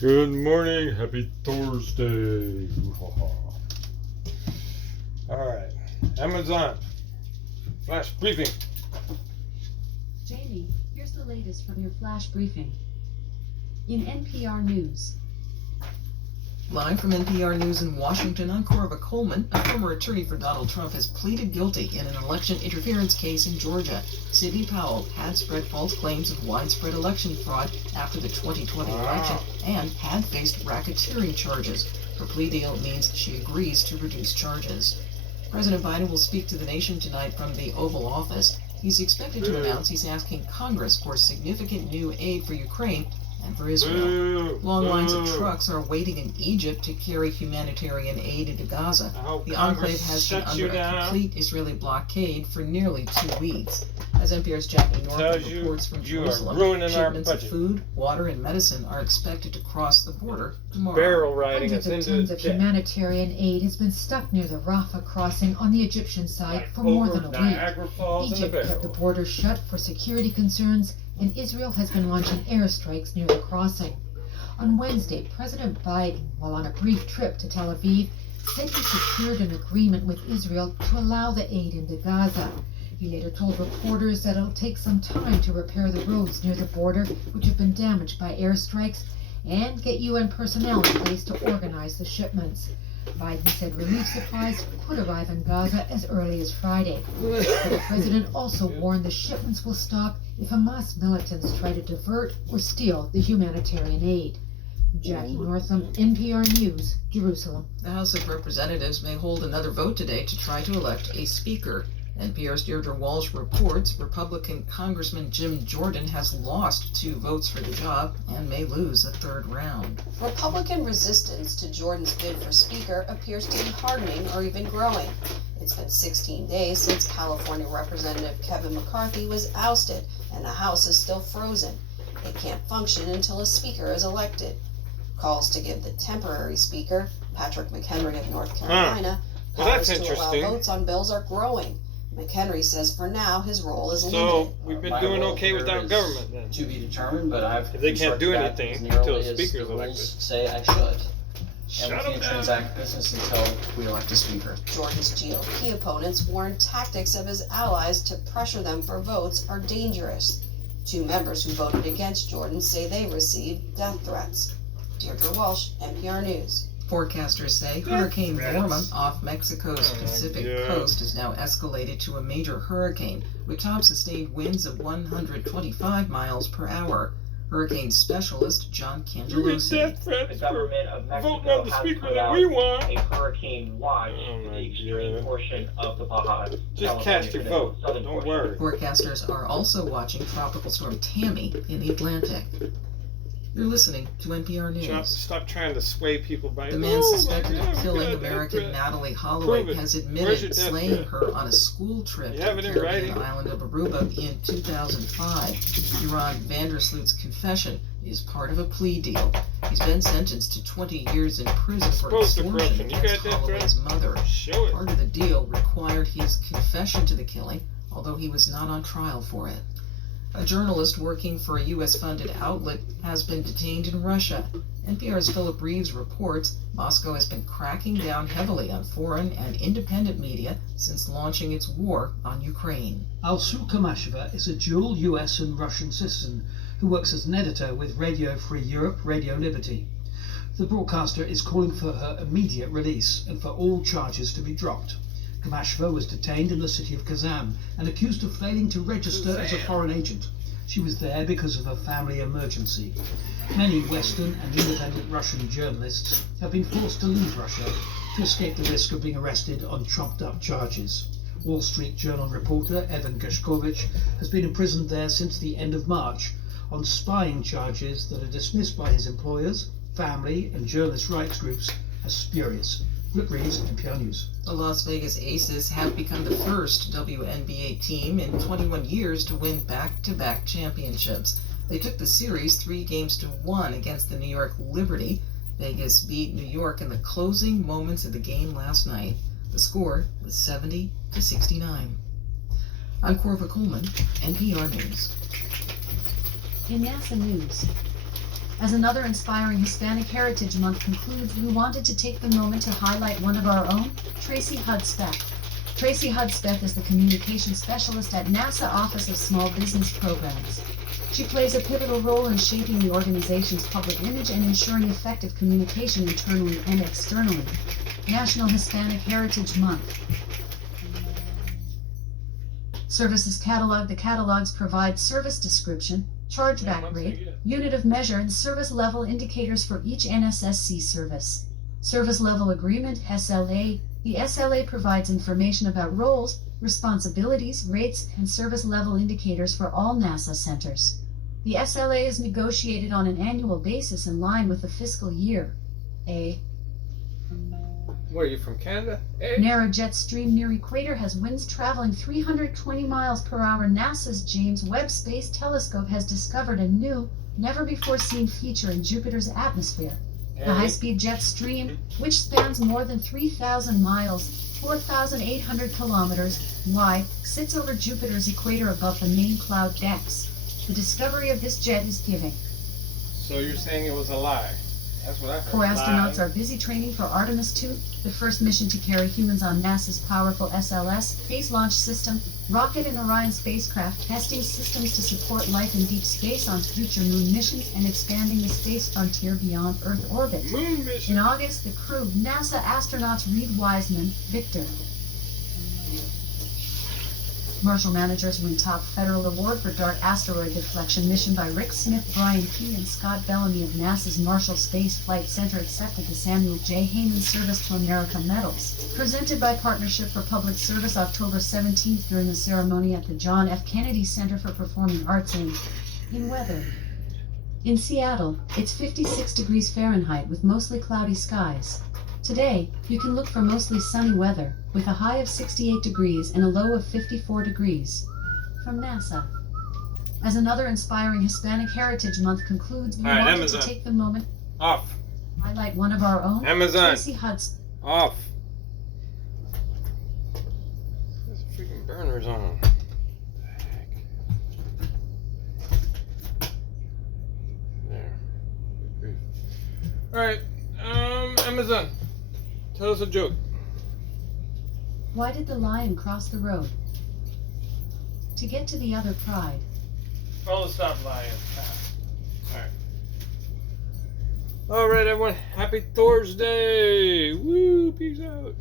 Good morning, happy Thursday. Alright, Amazon, flash briefing. Jamie, here's the latest from your flash briefing. In NPR News. Live from NPR News in Washington, I'm Corva Coleman. A former attorney for Donald Trump has pleaded guilty in an election interference case in Georgia. Sidney Powell had spread false claims of widespread election fraud after the 2020 election and had faced racketeering charges. Her plea deal means she agrees to reduce charges. President Biden will speak to the nation tonight from the Oval Office. He's expected to announce he's asking Congress for significant new aid for Ukraine and for Israel. Long lines of trucks are waiting in Egypt to carry humanitarian aid into Gaza. The enclave has been under a complete Israeli blockade for nearly 2 weeks. As NPR's Jackie Northam reports from Jerusalem, shipments of food, water, and medicine are expected to cross the border tomorrow. Hundreds of tons of humanitarian aid has been stuck near the Rafah crossing on the Egyptian side for more than a week. Egypt kept the border shut for security concerns, and Israel has been launching airstrikes near the crossing. On Wednesday, President Biden, while on a brief trip to Tel Aviv, said he secured an agreement with Israel to allow the aid into Gaza. He later told reporters that it'll take some time to repair the roads near the border, which have been damaged by airstrikes, and get UN personnel in place to organize the shipments. Biden said relief supplies could arrive in Gaza as early as Friday. But the president also warned the shipments will stop if Hamas militants try to divert or steal the humanitarian aid. Jackie Northam, NPR News, Jerusalem. The House of Representatives may hold another vote today to try to elect a speaker. NPR's Deirdre Walsh reports Republican Congressman Jim Jordan has lost 2 votes for the job and may lose a 3rd round. Republican resistance to Jordan's bid for Speaker appears to be hardening or even growing. It's been 16 days since California Representative Kevin McCarthy was ousted, and the House is still frozen. It can't function until a Speaker is elected. Calls to give the temporary Speaker, Patrick McHenry of North Carolina, powers to allow votes on bills are growing. McHenry says for now his role is limited. So we've been doing okay without government then. To be determined, but I've if they can't do anything until the speaker's the elected. rules say I should. Shut And we can't transact business until we elect a speaker. Jordan's GOP opponents warn tactics of his allies to pressure them for votes are dangerous. 2 members who voted against Jordan say they received death threats. Deirdre Walsh, NPR News. Forecasters say Hurricane Norma off Mexico's Pacific coast is now escalated to a major hurricane with top-sustained winds of 125 miles per hour. Hurricane specialist John Cangelosi. The government of Mexico has put out a hurricane watch in the extreme portion of the Baja. Just cast your vote, don't worry. Forecasters are also watching Tropical Storm Tammy in the Atlantic. You're listening to NPR News. Stop trying to sway people by the man suspected of killing American Natalie Holloway has admitted slaying her on a school trip to the Caribbean island of Aruba in 2005. Iran Vandersloot's confession is part of a plea deal. He's been sentenced to 20 years in prison for extortion against Holloway's mother. Part of the deal required his confession to the killing, although he was not on trial for it. A journalist working for a U.S.-funded outlet has been detained in Russia. NPR's Philip Reeves reports Moscow has been cracking down heavily on foreign and independent media since launching its war on Ukraine. Alsu Kamasheva is a dual U.S. and Russian citizen who works as an editor with Radio Free Europe, Radio Liberty. The broadcaster is calling for her immediate release and for all charges to be dropped. Kamasheva was detained in the city of Kazan and accused of failing to register as a foreign agent. She was there because of a family emergency. Many Western and independent Russian journalists have been forced to leave Russia to escape the risk of being arrested on trumped-up charges. Wall Street Journal reporter Evan Gershkovich has been imprisoned there since the end of March on spying charges that are dismissed by his employers, family and journalist rights groups as spurious. Flip Reeves, NPR News. The Las Vegas Aces have become the first WNBA team in 21 years to win back-to-back championships. They took the series 3-1 against the New York Liberty. Vegas beat New York in the closing moments of the game last night. The score was 70-69. I'm Corva Coleman, NPR News. In NASA News. As another inspiring Hispanic Heritage Month concludes, we wanted to take the moment to highlight one of our own, Tracy Hudspeth. Tracy Hudspeth is the communication specialist at NASA Office of Small Business Programs. She plays a pivotal role in shaping the organization's public image and ensuring effective communication internally and externally. National Hispanic Heritage Month. Services Catalog. The catalogs provide service description, chargeback rate, unit of measure, and service level indicators for each NSSC service. Service Level Agreement, SLA. The SLA provides information about roles, responsibilities, rates, and service level indicators for all NASA centers. The SLA is negotiated on an annual basis in line with the fiscal year. Where are you from, Canada? Narrow jet stream near equator has winds traveling 320 miles per hour. NASA's James Webb Space Telescope has discovered a new, never-before-seen feature in Jupiter's atmosphere. The high-speed jet stream, which spans more than 3,000 miles, 4,800 kilometers wide, sits over Jupiter's equator above the main cloud decks. The discovery of this jet is giving. So you're saying it was a lie? That's what I heard. Co-astronauts are busy training for Artemis II, the first mission to carry humans on NASA's powerful SLS Space Launch System, rocket and Orion spacecraft, testing systems to support life in deep space on future moon missions, and expanding the space frontier beyond Earth orbit. Moon mission. In August, the crew, NASA astronauts Reed Wiseman, Victor. Marshall managers win top federal award for DART asteroid deflection mission by Rick Smith. Brian Key and Scott Bellamy of NASA's Marshall Space Flight Center accepted the Samuel J. Heyman Service to America medals, presented by Partnership for Public Service October 17th during the ceremony at the John F. Kennedy Center for Performing Arts in weather. In Seattle, it's 56 degrees Fahrenheit with mostly cloudy skies. Today, you can look for mostly sunny weather, with a high of 68 degrees and a low of 54 degrees. From NASA. As another inspiring Hispanic Heritage Month concludes, we wanted Amazon. to take the moment Off. to highlight one of our own, Amazon. Tracy Hudspeth. Off. There's freaking burners on. There. Alright, Amazon. Tell us a joke. Why did the lion cross the road? To get to the other pride. Oh, stop lying. Alright. Alright, everyone. Happy Thursday. Woo, peace out.